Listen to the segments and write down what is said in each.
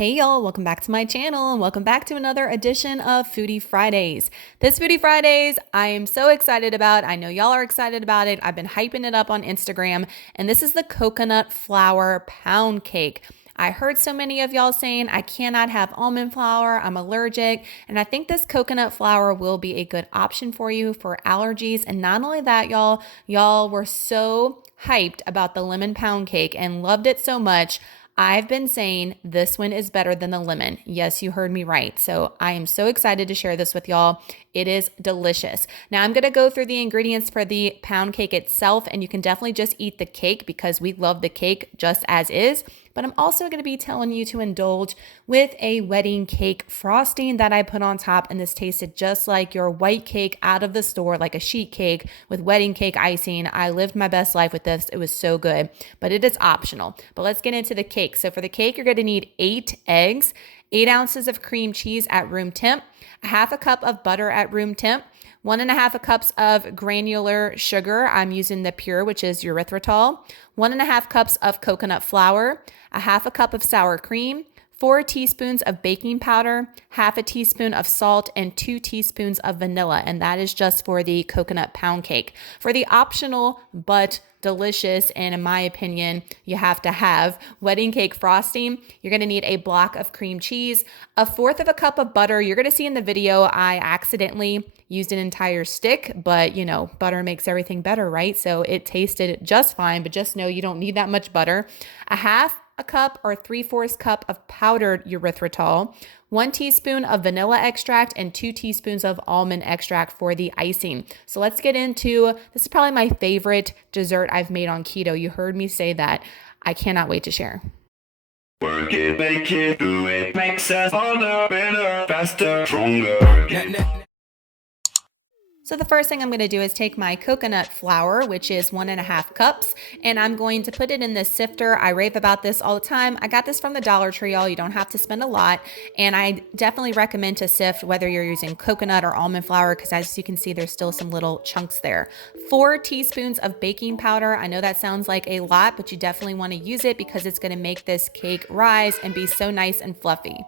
Hey y'all, welcome back to my channel and welcome back to another edition of Foodie Fridays. This Foodie Fridays, I am so excited about. I know y'all are excited about it. I've been hyping it up on Instagram, and this is the coconut flour pound cake. I heard so many of y'all saying I cannot have almond flour, I'm allergic, and I think this coconut flour will be a good option for you for allergies. And not only that, y'all were so hyped about the lemon pound cake and loved it so much. I've been saying this one is better than the lemon. Yes, you heard me right. So I am so excited to share this with y'all. It is delicious. Now I'm going to go through the ingredients for the pound cake itself, and you can definitely just eat the cake because we love the cake just as is. But I'm also going to be telling you to indulge with a wedding cake frosting that I put on top, and this tasted just like your white cake out of the store, like a sheet cake with wedding cake icing. I lived my best life with this. It was so good, but it is optional. But let's get into the cake. So for the cake, you're going to need 8 eggs, 8 ounces of cream cheese at room temp, a half a cup of butter at room temp, 1.5 cups of granular sugar. I'm using the pure, which is erythritol, 1.5 cups of coconut flour, a half a cup of sour cream, 4 teaspoons of baking powder, half a teaspoon of salt, and 2 teaspoons of vanilla. And that is just for the coconut pound cake. For the optional but delicious, and in my opinion, you have to have wedding cake frosting, you're going to need a block of cream cheese, 1/4 cup of butter. You're going to see in the video, I accidentally used an entire stick, but you know, butter makes everything better, right? So it tasted just fine, but just know you don't need that much butter. A half a cup or 3/4 cup of powdered erythritol, 1 teaspoon of vanilla extract, and 2 teaspoons of almond extract for the icing. So let's get into, this is probably my favorite dessert I've made on keto. You heard me say that. I cannot wait to share. Work it, make it, do it, makes us harder, better, faster, stronger. So the first thing I'm going to do is take my coconut flour, which is 1.5 cups, and I'm going to put it in this sifter. I rave about this all the time. I got this from the Dollar Tree, y'all. You don't have to spend a lot, and I definitely recommend to sift whether you're using coconut or almond flour, because as you can see, there's still some little chunks there. 4 teaspoons of baking powder. I know that sounds like a lot, but you definitely want to use it because it's going to make this cake rise and be so nice and fluffy.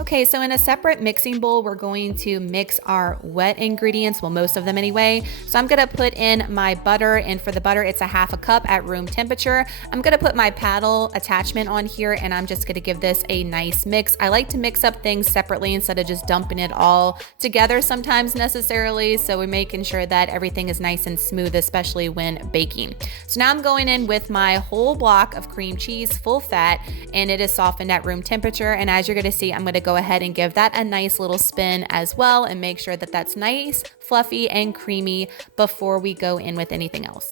Okay, so in a separate mixing bowl, we're going to mix our wet ingredients, well, most of them anyway. So I'm gonna put in my butter, and for the butter, it's a half a cup at room temperature. I'm gonna put my paddle attachment on here, and I'm just gonna give this a nice mix. I like to mix up things separately instead of just dumping it all together sometimes necessarily. So we're making sure that everything is nice and smooth, especially when baking. So now I'm going in with my whole block of cream cheese, full fat, and it is softened at room temperature. And as you're gonna see, I'm gonna go ahead and give that a nice little spin as well and make sure that that's nice, fluffy, and creamy before we go in with anything else.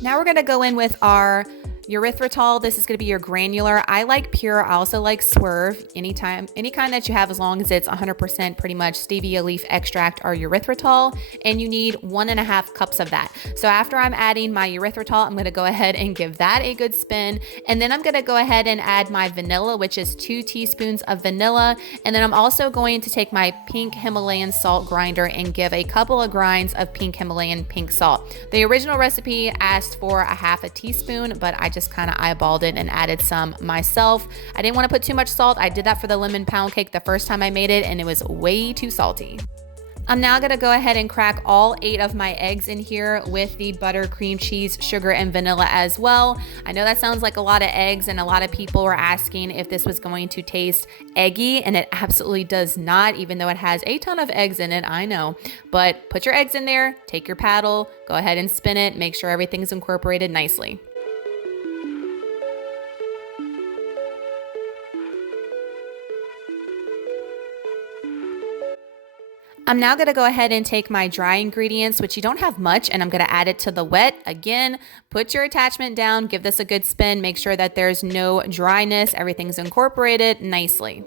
Now we're gonna go in with our erythritol. This is going to be your granular. I like pure. I also like swerve. Any kind that you have, as long as it's 100% pretty much stevia leaf extract or erythritol, and you need 1.5 cups of that. So after I'm adding my erythritol, I'm going to go ahead and give that a good spin, and then I'm going to go ahead and add my vanilla, which is 2 teaspoons of vanilla, and then I'm also going to take my pink Himalayan salt grinder and give a couple of grinds of pink Himalayan pink salt. The original recipe asked for 1/2 teaspoon, but I just kind of eyeballed it and added some myself. I didn't want to put too much salt. I did that for the lemon pound cake the first time I made it, and it was way too salty. I'm now going to go ahead and crack all 8 of my eggs in here with the butter, cream cheese, sugar, and vanilla as well. I know that sounds like a lot of eggs, and a lot of people were asking if this was going to taste eggy, and it absolutely does not, even though it has a ton of eggs in it, I know. But put your eggs in there, take your paddle, go ahead and spin it, make sure everything's incorporated nicely. I'm now going to go ahead and take my dry ingredients, which you don't have much, and I'm going to add it to the wet. Again, put your attachment down, give this a good spin, make sure that there's no dryness, everything's incorporated nicely.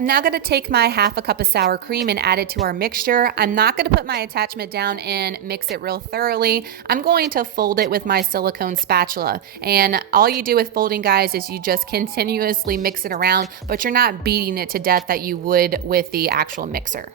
I'm now going to take my half a cup of sour cream and add it to our mixture. I'm not going to put my attachment down and mix it real thoroughly. I'm going to fold it with my silicone spatula. And all you do with folding, guys, is you just continuously mix it around, but you're not beating it to death that you would with the actual mixer.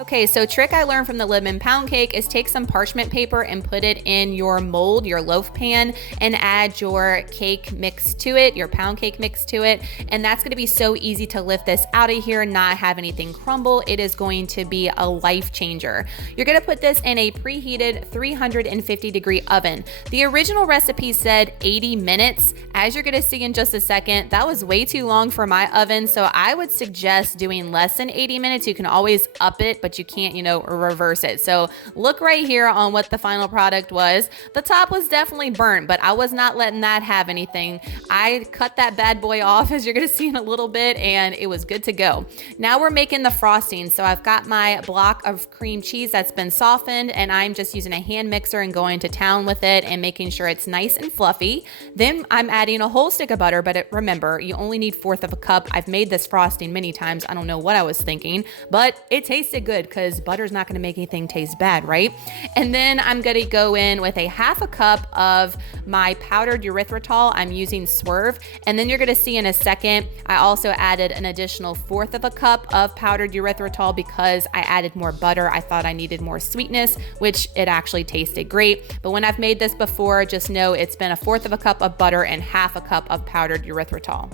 Okay, so trick I learned from the lemon pound cake is take some parchment paper and put it in your mold, your loaf pan, and add your cake mix to it, your pound cake mix to it. And that's gonna be so easy to lift this out of here and not have anything crumble. It is going to be a life changer. You're gonna put this in a preheated 350-degree oven. The original recipe said 80 minutes. As you're gonna see in just a second, that was way too long for my oven, so I would suggest doing less than 80 minutes. You can always up it, but you can't, reverse it. So look right here on what the final product was. The top was definitely burnt, but I was not letting that have anything. I cut that bad boy off, as you're gonna see in a little bit, and it was good to go. Now we're making the frosting. So I've got my block of cream cheese that's been softened, and I'm just using a hand mixer and going to town with it and making sure it's nice and fluffy. Then I'm adding a whole stick of butter, but remember, you only need 1/4 of a cup. I've made this frosting many times. I don't know what I was thinking, but it tasted good because butter's not going to make anything taste bad, right? And then I'm going to go in with a half a cup of my powdered erythritol. I'm using Swerve. And then you're going to see in a second, I also added an additional 1/4 of a cup of powdered erythritol because I added more butter. I thought I needed more sweetness, which it actually tasted great. But when I've made this before, just know it's been a 1/4 of a cup of butter and half a cup of powdered erythritol.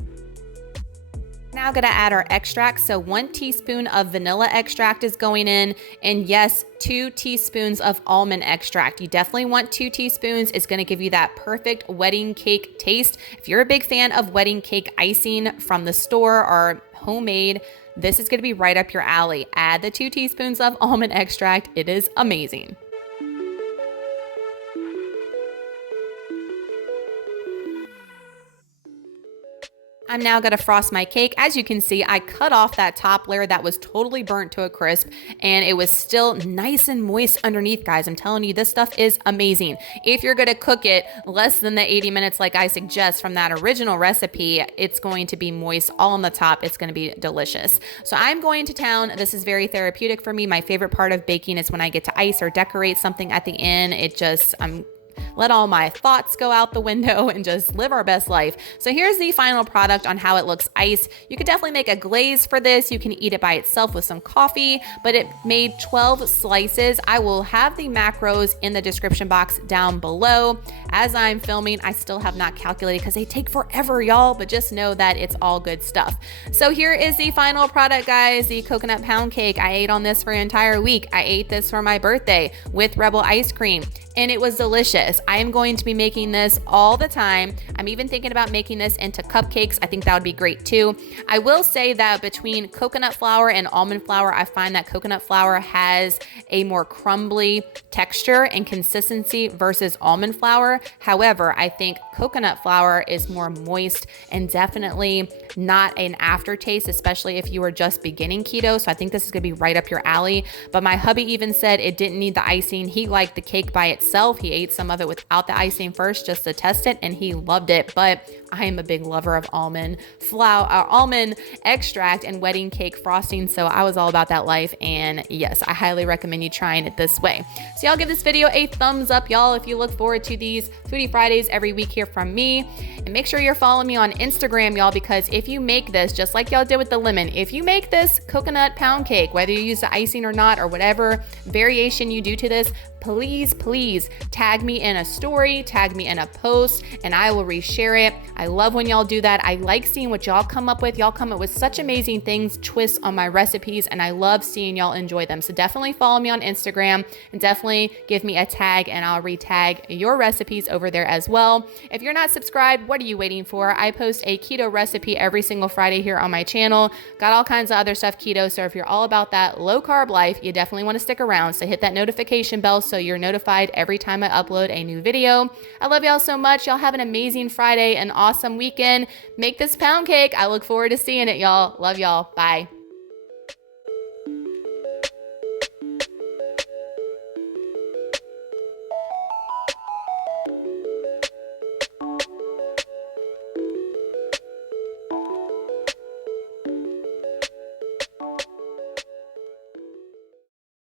Now gonna add our extract. So 1 teaspoon of vanilla extract is going in, and yes, 2 teaspoons of almond extract. You definitely want 2 teaspoons. It's gonna give you that perfect wedding cake taste. If you're a big fan of wedding cake icing from the store or homemade, this is gonna be right up your alley. Add the 2 teaspoons of almond extract. It is amazing. I'm now gonna frost my cake. As you can see, I cut off that top layer that was totally burnt to a crisp, and it was still nice and moist underneath, guys. I'm telling you, this stuff is amazing. If you're gonna cook it less than the 80 minutes like I suggest from that original recipe, it's going to be moist all on the top. It's gonna be delicious. So I'm going to town. This is very therapeutic for me. My favorite part of baking is when I get to ice or decorate something at the end. I'm let all my thoughts go out the window and just live our best life. So here's the final product on how it looks iced. You could definitely make a glaze for this. You can eat it by itself with some coffee, but it made 12 slices. I will have the macros in the description box down below. As I'm filming, I still have not calculated because they take forever, y'all, but just know that it's all good stuff. So here is the final product, guys, the coconut pound cake. I ate on this for an entire week. I ate this for my birthday with Rebel ice cream, and it was delicious. I am going to be making this all the time. I'm even thinking about making this into cupcakes. I think that would be great too. I will say that between coconut flour and almond flour, I find that coconut flour has a more crumbly texture and consistency versus almond flour. However, I think coconut flour is more moist and definitely not an aftertaste, especially if you were just beginning keto. So I think this is gonna be right up your alley. But my hubby even said it didn't need the icing. He liked the cake by itself. He ate some of it without the icing first just to test it, and he loved it. But I am a big lover of almond flour, almond extract and wedding cake frosting. So I was all about that life. And yes, I highly recommend you trying it this way. So y'all give this video a thumbs up, y'all, if you look forward to these Foodie Fridays every week here from me. And make sure you're following me on Instagram, y'all, because if you make this, just like y'all did with the lemon, if you make this coconut pound cake, whether you use the icing or not, or whatever variation you do to this, please tag me in a story, tag me in a post, and I will reshare it. I love when y'all do that. I like seeing what y'all come up with. Y'all come up with such amazing things, twists on my recipes, and I love seeing y'all enjoy them. So definitely follow me on Instagram and definitely give me a tag, and I'll retag your recipes over there as well. If you're not subscribed, what are you waiting for? I post a keto recipe every single Friday here on my channel. Got all kinds of other stuff keto, so if you're all about that low carb life, you definitely want to stick around. So hit that notification bell so you're notified every time I upload a new video. I love y'all so much. Y'all have an amazing Friday, an awesome weekend. Make this pound cake. I look forward to seeing it, y'all. Love y'all. Bye.